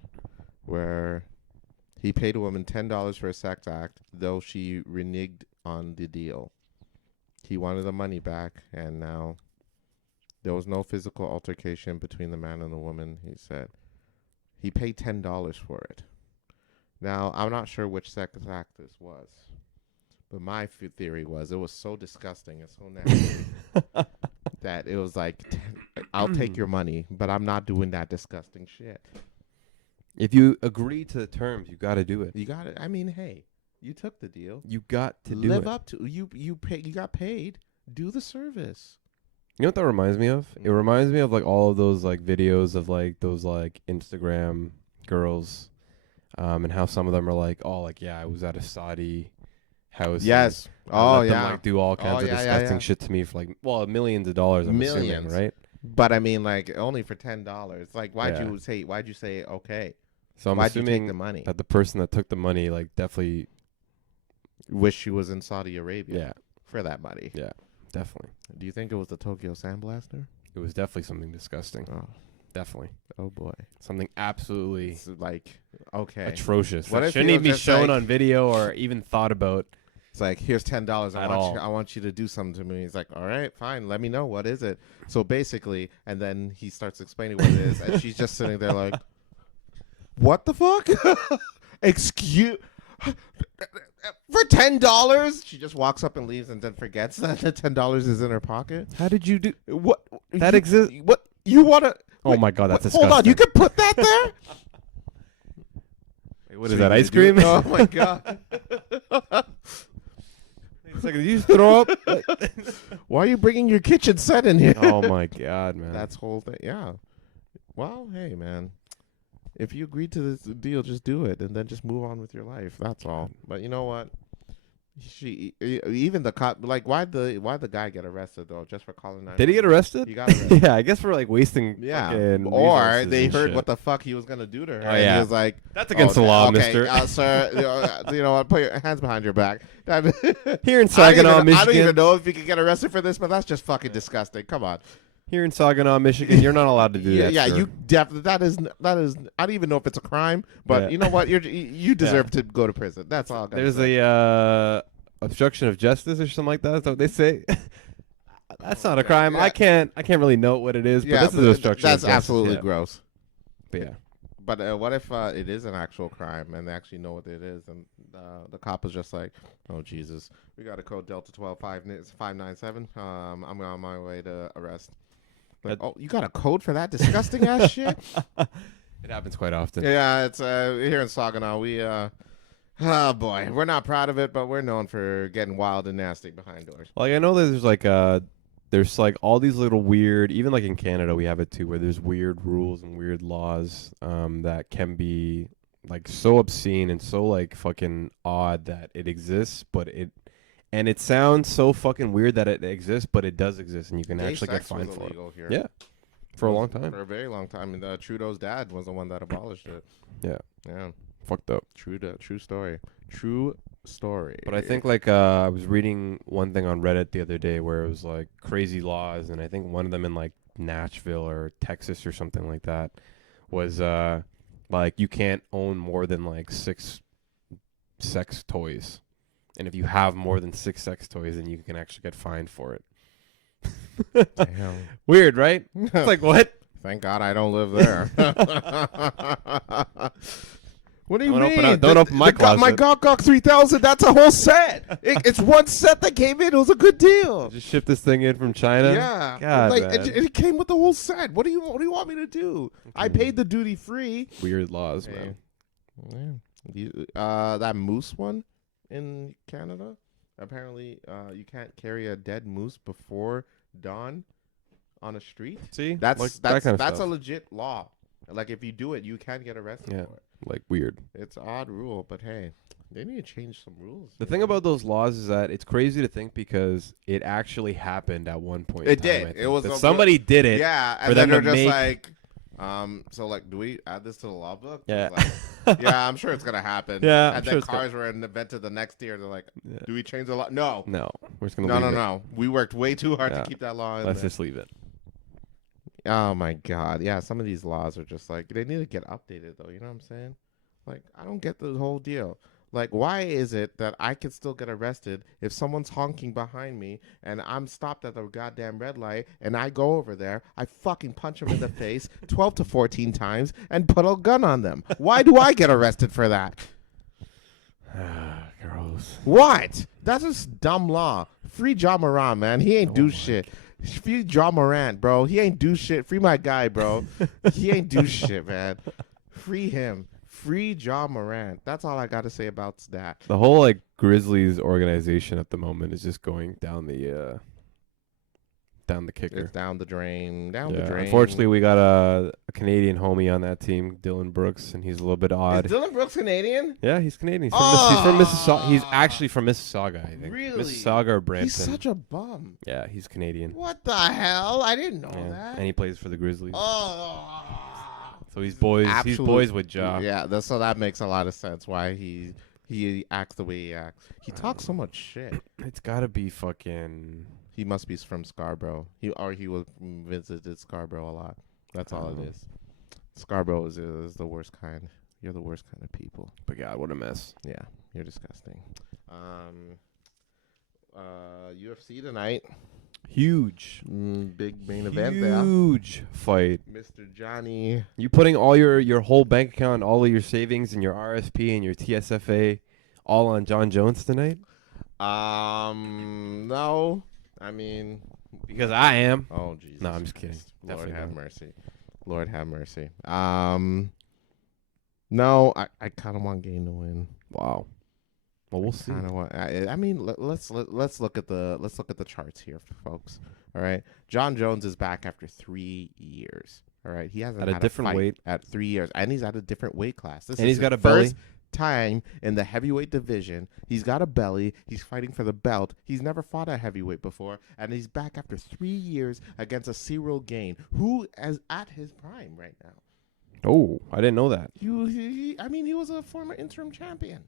where he paid a woman $10 for a sex act, though she reneged on the deal. He wanted the money back, and now there was no physical altercation between the man and the woman, he said. He paid $10 for it. Now, I'm not sure which sex act this was, but my theory was it was so disgusting and so nasty that it was like, I'll take your money, but I'm not doing that disgusting shit. If you agree to the terms, you got to do it. You got it. I mean, hey. You took the deal. You got to do it. Live up to you got paid. Do the service. You know what that reminds me of? It reminds me of like all of those like videos of like those like Instagram girls, and how some of them are like, oh, like yeah, I was at a Saudi house. Yes. Oh yeah. Them, like do all kinds of disgusting shit to me for like millions of dollars. I'm assuming, right? But I mean, like only for $10. Like, why'd you say okay? So I'm why'd assuming you take the money? That the person that took the money like definitely wish she was in Saudi Arabia. Yeah. For that money. Yeah. Definitely. Do you think it was the Tokyo Sandblaster? It was definitely something disgusting. Oh. Definitely. Oh boy. Something absolutely It's like, okay. atrocious. What That if shouldn't he even was be just shown like- on video or even thought about. It's like, here's $10. At all. I want you to do something to me. He's like, all right, fine. Let me know. What is it? So basically, and then he starts explaining what it is. And she's just sitting there like, what the fuck? Excuse... For $10? She just walks up and leaves and then forgets that the $10 is in her pocket. How did you do What? that? Exists? What? You want to... Oh my God, that's disgusting. Hold on. You could put that there? Wait, what is that, ice cream? Oh my God. It's like, did you just throw up? Why are you bringing your kitchen set in here? Oh my God, man. That's whole thing. Yeah. Well, hey, man. If you agreed to this deal, just do it and then just move on with your life. That's all. But you know what? Even the cop, like, why'd the guy get arrested though? Just for calling 911? Did he get arrested? He got arrested. Yeah, I guess for like wasting. Yeah. fucking Or resources they and heard shit. what the fuck he was gonna do to her. Oh, and yeah. he was like, That's against the law, okay, mister. sir, you know what? Put your hands behind your back. Here in Saginaw, I don't Michigan. even know if you could get arrested for this, but that's just fucking disgusting. Come on. Here in Saginaw, Michigan, you're not allowed to do that. Yeah, sir. you definitely. That is. I don't even know if it's a crime, but Yeah. you know what? You deserve to go to prison. That's all. There's a obstruction of justice or something like that. That's what they say. That's not a crime. Yeah. I can't really note what it is, but this is obstruction. That's of justice. absolutely Yeah. gross. But yeah. But what if it is an actual crime and they actually know what it is, and the cop is just like, "Oh Jesus, we got a code Delta 12-597. I'm on my way to arrest." Like, oh, you got a code for that disgusting ass shit? It happens quite often. Yeah, it's here in Saginaw. We oh boy, we're not proud of it, but we're known for getting wild and nasty behind doors. Like I know there's like all these little weird, even like in Canada we have it too, where there's weird rules and weird laws that can be like so obscene and so like fucking odd that it exists, but it sounds so fucking weird that it exists, but it does exist, and you can Gay actually get sex was fined for it. illegal here. Yeah, for a long time. For a very long time, and Trudeau's dad was the one that abolished it. Yeah, Yeah, fucked up. true story. True story. But I think like I was reading one thing on Reddit the other day where it was like crazy laws, and I think one of them in like Nashville or Texas or something like that was like you can't own more than like 6 sex toys, and if you have more than 6 sex toys, then you can actually get fined for it. Damn. Weird, right? It's like what? Thank God I don't live there. What do you Don't mean? open up- don't open my closet. My Gawk 3000, that's a whole set. It's one set that came in. It was a good deal. Just ship this thing in from China. Yeah. God, like man. it came with the whole set. What do you want me to do? I paid the duty free. Weird laws, Hey. man. Yeah. That moose one in Canada, apparently you can't carry a dead moose before dawn on a street. See, That's like, that kind of that's a stuff. legit law. Like if you do it, you can get arrested Yeah. for it. Like weird. It's an odd rule, but hey, they need to change some rules. The thing about those laws is that it's crazy to think because it actually happened at one point. It in time, did. I It think. was That a- somebody did it. yeah, for and then them they're to just make- like, so like, do we add this to the law book? Yeah. Like, yeah, I'm sure it's gonna happen. Yeah, and I'm then sure it's cars were invented the next year. They're like, Yeah. do we change the law? No, No, we're just gonna. no, leave it. no. We worked way too hard Yeah. to keep that law in Let's there. just leave it. Oh my God, yeah. Some of these laws are just like they need to get updated, though. You know what I'm saying? Like, I don't get the whole deal. Like, why is it that I can still get arrested if someone's honking behind me and I'm stopped at the goddamn red light and I go over there, I fucking punch them in the face 12 to 14 times and put a gun on them? Why do I get arrested for that? Gross. What? That's just dumb law. Free Ja Morant, man. He ain't do shit. Free Ja Morant, bro. He ain't do shit. Free my guy, bro. He ain't do shit, man. Free him. Free Ja Morant. That's all I got to say about that. The whole like Grizzlies organization at the moment is just going down the kicker. It's down the drain. Down the Yeah. drain. Unfortunately, we got a Canadian homie on that team, Dylan Brooks, and he's a little bit odd. Is Dylan Brooks Canadian? Yeah, he's Canadian. He's from Mississauga. He's actually from Mississauga, I think. Really? Mississauga or Brampton. He's such a bum. Yeah, he's Canadian. What the hell? I didn't know Yeah. that. And he plays for the Grizzlies. Oh. So he's boys. He's Absolute- boys with Ja. Yeah, so that makes a lot of sense why he he acts the way he acts. He talks so much shit. It's gotta be fucking. He must be from Scarborough. He visited Scarborough a lot. That's all it is. Scarborough is the worst kind. You're the worst kind of people. But God, what a mess. Yeah, you're disgusting. UFC tonight. Huge. Big main event there. Huge fight. Mr. Johnny. You putting all your whole bank account, all of your savings and your RSP and your TSFA all on John Jones tonight? No. I mean, because I am. Oh, Jesus. No, I'm just kidding. Lord Definitely have not. mercy. Lord have mercy. No, I kind of want Gain to win. Wow. Well, we'll see. I mean, let's look at the charts here, folks. All right, John Jones is back after 3 years. All right, he hasn't at a had different fight weight at 3 years, and he's at a different weight class. And he's got a belly. First time in the heavyweight division. He's got a belly. He's fighting for the belt. He's never fought a heavyweight before, and he's back after 3 years against a Cyril Gain, who is at his prime right now. Oh, I didn't know that. He was a former interim champion.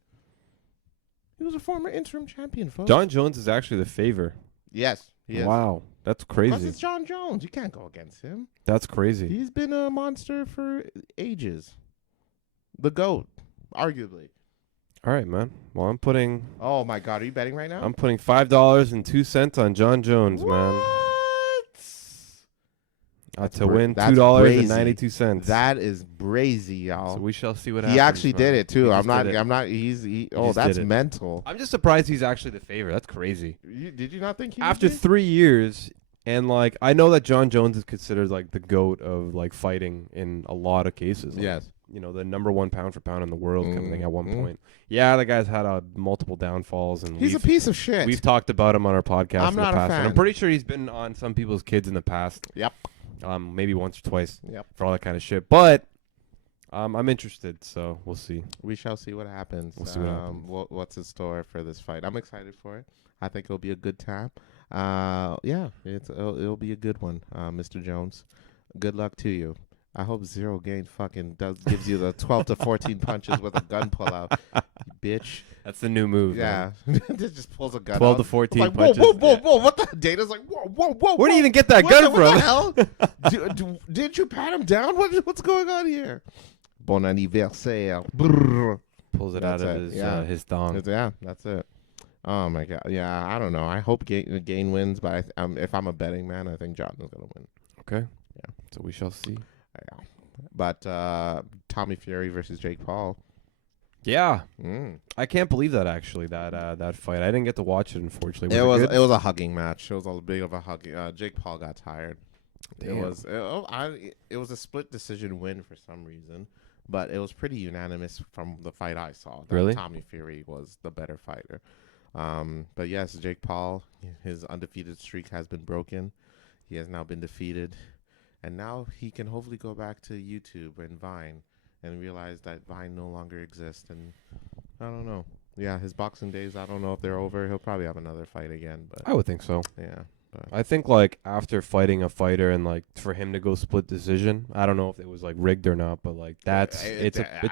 He was a former interim champion, folks. John Jones is actually the favor. Yes, he is. Wow, that's Plus, crazy. it's John Jones. You can't go against him. That's crazy. He's been a monster for ages. The GOAT, arguably. All right, man. Well, I'm putting. Oh my God, are you betting right now? I'm putting $5.02 on John Jones, man. To win $2.92. That is brazy, y'all. So we shall see what happens. He actually did it too. I'm not. That's mental. I'm just surprised he's actually the favorite. That's crazy. Did you not think he after 3 years? And like I know that John Jones is considered like the GOAT of like fighting in a lot of cases. Like, yes. You know, the number one pound for pound in the world kind of thing at one point. Yeah, the guy's had multiple downfalls, and he's a piece of shit. We've talked about him on our podcast in the not past. a fan. And I'm pretty sure he's been on some people's kids in the past. Yep. Maybe once or twice. Yep. For all that kind of shit. But I'm interested, so we'll see. We shall see what happens. We'll see what happens. What's in store for this fight? I'm excited for it. I think it'll be a good time. Yeah, it'll be a good one, Mr. Jones. Good luck to you. I hope Zero Gain fucking gives you the 12 to 14 punches with a gun pullout, you bitch. That's the new move. Yeah, just pulls a gun. 12 out. to 14 like, punches. Whoa! What the? Data's like, whoa! Where do you even get that gun from? What the hell? Did you pat him down? What's going on here? Bon anniversaire. Brrr. Pulls it out of his thong. Yeah, that's it. Oh my God. Yeah, I don't know. I hope Gain wins, but if I'm a betting man, I think Jonathan's gonna win. Okay. Yeah. So we shall see. Yeah. But Tommy Fury versus Jake Paul. Yeah. I can't believe that actually that fight. I didn't get to watch it unfortunately. It was a hugging match. It was a big of a hugging. Jake Paul got tired. Damn. It was a split decision win for some reason, but it was pretty unanimous from the fight I saw. Really? Tommy Fury was the better fighter. But yes, Jake Paul, his undefeated streak has been broken. He has now been defeated. And now he can hopefully go back to YouTube and Vine and realize that Vine no longer exists. And I don't know. Yeah, his boxing days, I don't know if they're over. He'll probably have another fight again. But I would think so. Yeah. But I think like after fighting a fighter and like for him to go split decision, I don't know if it was like rigged or not, but like it's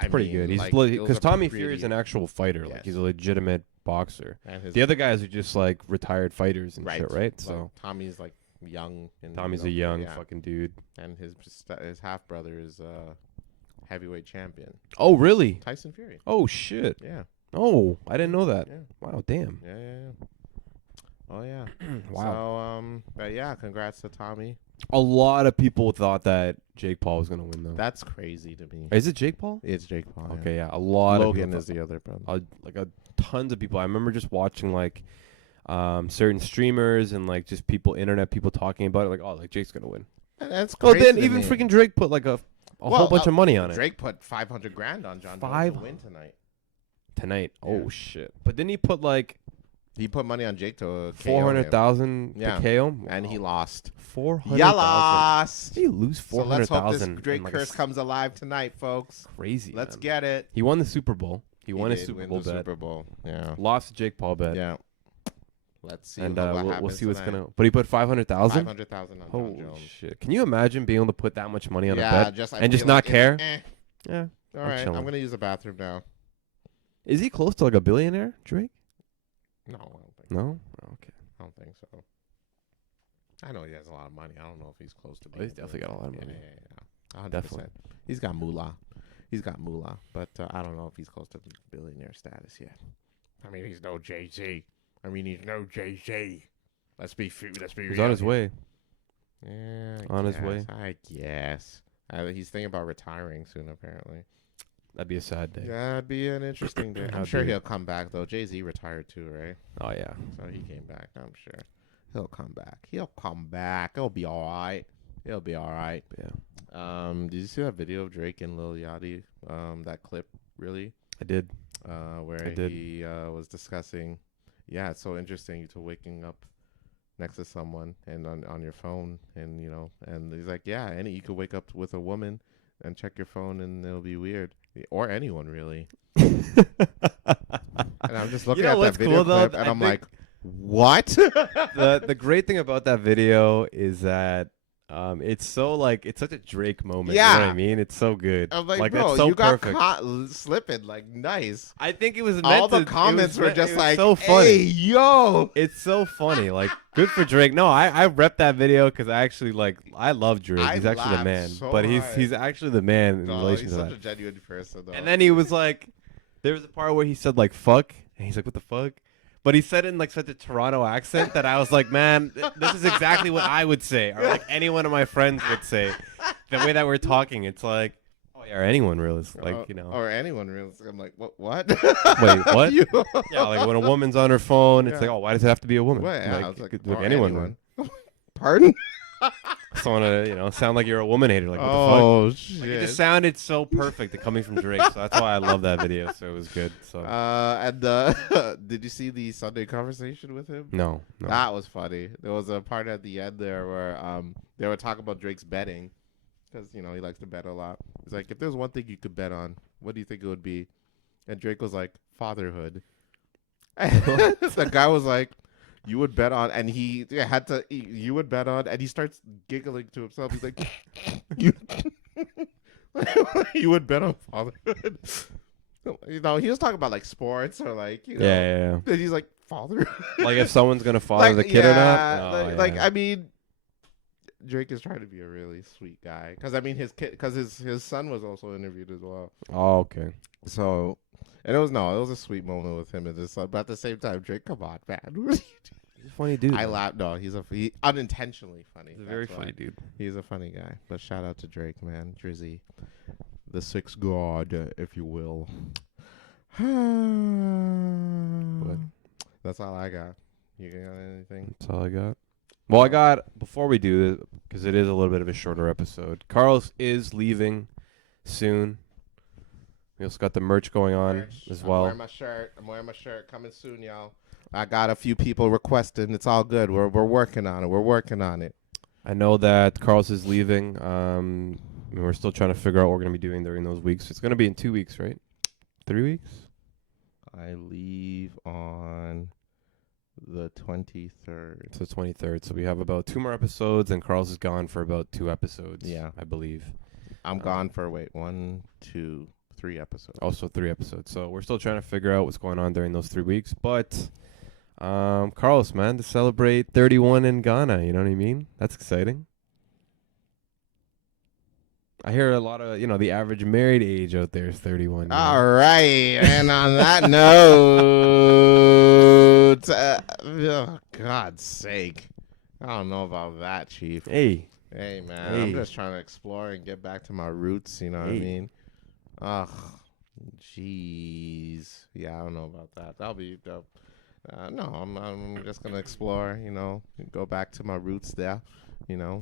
pretty good. He's because Tommy Fury is an actual fighter. Yes. Like he's a legitimate boxer. The other guys are just like retired fighters and shit, right? So like, Tommy's like young. And, Tommy's a young fucking dude. And his half brother is heavyweight champion. Oh really? Tyson Fury. Oh shit. Yeah. Oh, I didn't know that. Yeah. Wow, damn. Yeah. Oh yeah. Wow. So but yeah, congrats to Tommy. A lot of people thought that Jake Paul was gonna win though. That's crazy to me. Is it Jake Paul? It's Jake Paul. Okay, yeah. A lot Logan of people is the other brother. Tons of people. I remember just watching like certain streamers and like just internet people talking about it, like, oh, like Jake's gonna win. That's crazy. Oh, then even freaking Drake put like a whole bunch of money on it. Drake put $500,000 on John Jones to win tonight. Yeah. Oh shit! But didn't he put like he put money on Jake to 400,000 to KO him? And he lost. 400,000. Ya lost. He lose 400,000. So let's hope this Drake curse comes alive tonight, folks. Crazy. Let's get it. He won the Super Bowl. He won his Super Bowl bet. Super Bowl. Yeah. Lost to Jake Paul bet. Yeah. Let's see. And we'll see what's gonna. But he put 500,000. 500,000 on Holy John Jones. Shit! Can you imagine being able to put that much money on a bet just not care? Yeah. All right. I'm gonna use the bathroom now. Is he close to like a billionaire, Drake? No, I don't think. No. Oh, okay. I don't think so. I know he has a lot of money. I don't know if he's close to. Oh, he's definitely got a lot of money. Yeah. 100%. Definitely. He's got moolah. But I don't know if he's close to billionaire status yet. I mean, he's no Jay-Z. Let's be real. He's on his way. Yeah, On his way. I guess. He's thinking about retiring soon, apparently. That'd be a sad day. Yeah, it'd be an interesting day. I'm That'd sure be- he'll come back, though. Jay-Z retired too, right? Oh yeah. So he came back, I'm sure. He'll come back. He'll be all right. Yeah. Did you see that video of Drake and Lil Yachty? That clip, really? I did. Where he was discussing, yeah, it's so interesting to waking up next to someone and on your phone, and and he's like, yeah, you could wake up with a woman and check your phone and it'll be weird, or anyone really. And I'm just looking at that video clip, and I'm like, what? The great thing about that video is that it's so it's such a Drake moment. Yeah. You know what I mean? It's so good. I'm like, that's bro, so you perfect. got caught slipping, like, nice. I think it was meant All the to, comments were just like, so funny. hey, yo. It's so funny. Like, good for Drake. No, I rep that video because I actually I love Drake. I He's actually the laughed man. so But hard. he's actually the man in No, relation he's to such that. a genuine person, though. And then he was like, there was a part where he said like fuck, and he's like, what the fuck? But he said it in like such a Toronto accent that I was like, man, this is exactly what I would say, or like any one of my friends would say. The way that we're talking, it's like, oh yeah, or anyone really, or anyone really. I'm like, what? Wait, what? You- Yeah, like when a woman's on her phone, it's Yeah. like, oh, why does it have to be a woman? What? Yeah, I Like, was like, it could- like or anyone. Pardon? Just want to, sound like you're a woman hater. Like, what the Oh fuck? shit! Like, it just sounded so perfect coming from Drake, so that's why I love that video. So it was good. So and did you see the Sunday conversation with him? no. That was funny. There was a part at the end there where they were talking about Drake's betting, because he likes to bet a lot. It's like, if there's one thing you could bet on, what do you think it would be? And Drake was like, fatherhood. And the guy was like, you would bet on, and he had to. You would bet on, and he starts giggling to himself. He's like, you would bet on fatherhood. He was talking about like sports or like Yeah. And he's like, fatherhood. Like if someone's gonna father the kid or not. No, like yeah. I mean, Drake is trying to be a really sweet guy, because I mean his son was also interviewed as well. Oh, okay. So, and it was a sweet moment with him and his son, but at the same time, Drake, come on, man. He's a funny dude. I man. laughed. No, he's unintentionally funny. He's a very That's why. funny dude. He's a funny guy. But shout out to Drake, man. Drizzy, the sixth god, if you will. But That's all I got. You got anything? that's all I got. Well, I got, before we do this, because it is a little bit of a shorter episode, Carlos is leaving soon. We also got the merch going on as well. I'm wearing my shirt. Coming soon, y'all. I got a few people requesting. It's all good. We're working on it. I know that Carlos is leaving. And we're still trying to figure out what we're going to be doing during those weeks. It's going to be in 2 weeks, right? 3 weeks? I leave on the 23rd. It's the 23rd. So we have about 2 more episodes, and Carlos is gone for about 2 episodes. Yeah. I believe. I'm gone for 1, 2, 3 episodes. Also 3 episodes. So we're still trying to figure out what's going on during those 3 weeks. But Carlos, man, to celebrate 31 in Ghana, you know what I mean? That's exciting. I hear a lot of, the average married age out there is 31. you know? All right, and on that note, oh, God's sake, I don't know about that, Chief. Hey, Hey, man, Hey. I'm just trying to explore and get back to my roots. You know what I Hey. mean? Ugh, jeez. Yeah, I don't know about that. That'll be dope. No, I'm just gonna explore. Go back to my roots there.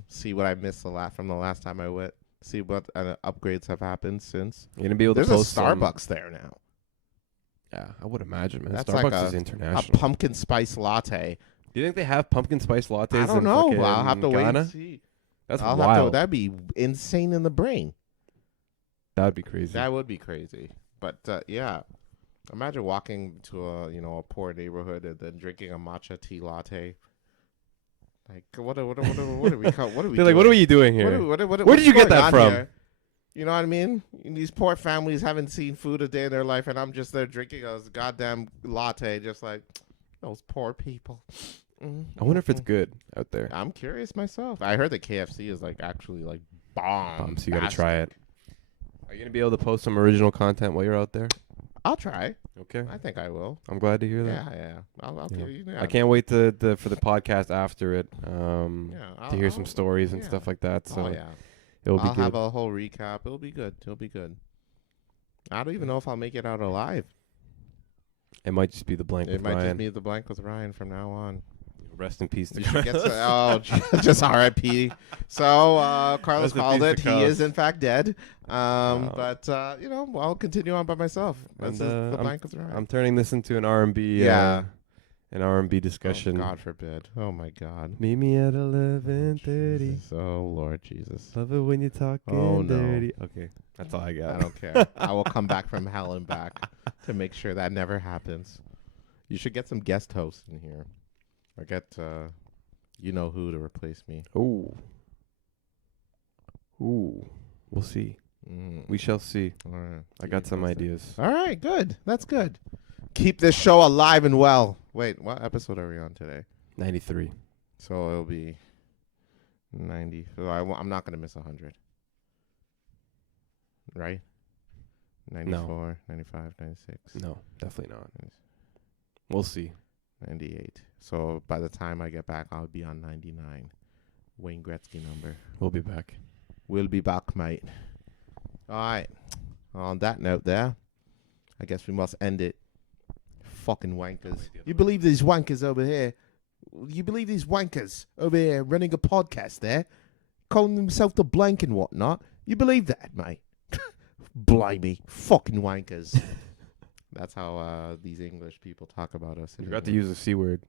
See what I missed from the last time I went. See what upgrades have happened since. you're gonna be able There's to a post Starbucks there now. Yeah, I would imagine, man. That's Starbucks like is a international. pumpkin spice latte. Do you think they have pumpkin spice lattes? I don't in know. fucking I'll have to wait Ghana? and see. That's I'll wild. have to. That'd be insane in the brain. That would be crazy. That would be crazy. But yeah, imagine walking to a poor neighborhood and then drinking a matcha tea latte. Like what are we? What are we? They're like, what are you doing here? Where Where did you get that from? You know what I mean? These poor families haven't seen food a day in their life, and I'm just there drinking a goddamn latte, just like those poor people. I wonder if it's good out there. I'm curious myself. I heard that KFC is like actually like bomb. So you gotta try it. Are you gonna be able to post some original content while you're out there? I'll try. Okay. I think I will. I'm glad to hear that. Yeah. I'll give you. Yeah. I can't wait for the podcast after it. To hear some stories and yeah. stuff like that. So yeah. it'll be I'll good. have a whole recap. It'll be good. I don't even know if I'll make it out alive. It might just be the blank It with might Ryan. just be the blank with Ryan from now on. Rest in peace to We should get just R.I.P. So Carlos Rest in called peace it. to He Carlos. is in fact dead. But I'll continue on by myself. This is the blank with Ryan. I'm turning this into an R&B. An R&B discussion. Oh, God forbid. Oh my God. Meet me at 11:30. Oh Lord Jesus. Love it when you talking dirty. Okay, that's all I got. I don't care. I will come back from hell and back to make sure that never happens. You should get some guest hosts in here. Or get you know who to replace me. Ooh. We'll see. We shall see. All right. I got some ideas. All right, good. That's good. Keep this show alive and well. Wait, what episode are we on today? 93. So it'll be 90. So I'm not going to miss 100. Right? 94, 95, 96. No, definitely not. We'll see. 98. So by the time I get back, I'll be on 99. Wayne Gretzky number. We'll be back. We'll be back, mate. All right. On that note there, I guess we must end it. Fucking wankers. You believe these wankers over here? You believe these wankers over here running a podcast there? Calling themselves the blank and whatnot? You believe that, mate? Blimey. Fucking wankers. That's how these English people talk about us. You got to use the C word.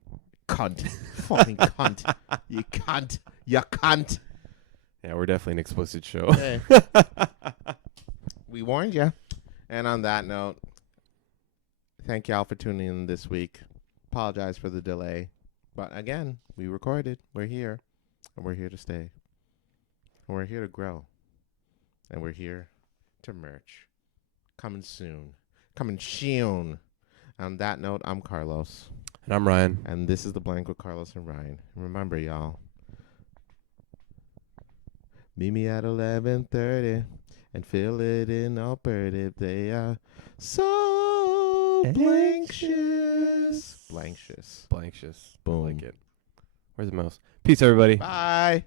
Cunt. Fucking cunt. You cunt. You cunt. Yeah, we're definitely an explicit show. Hey. We warned you. And on that note, thank y'all for tuning in this week. Apologize for the delay. But again, we recorded. We're here. And we're here to stay. And we're here to grow. And we're here to merch. Coming soon. Coming soon. On that note, I'm Carlos. And I'm Ryan. And this is The Blank with Carlos and Ryan. And remember, y'all, meet me at 11:30 and fill it in Alberta. They are so blankshus. Blankshus. Blankshus. Boom. I like it. Where's the mouse? Peace, everybody. Bye.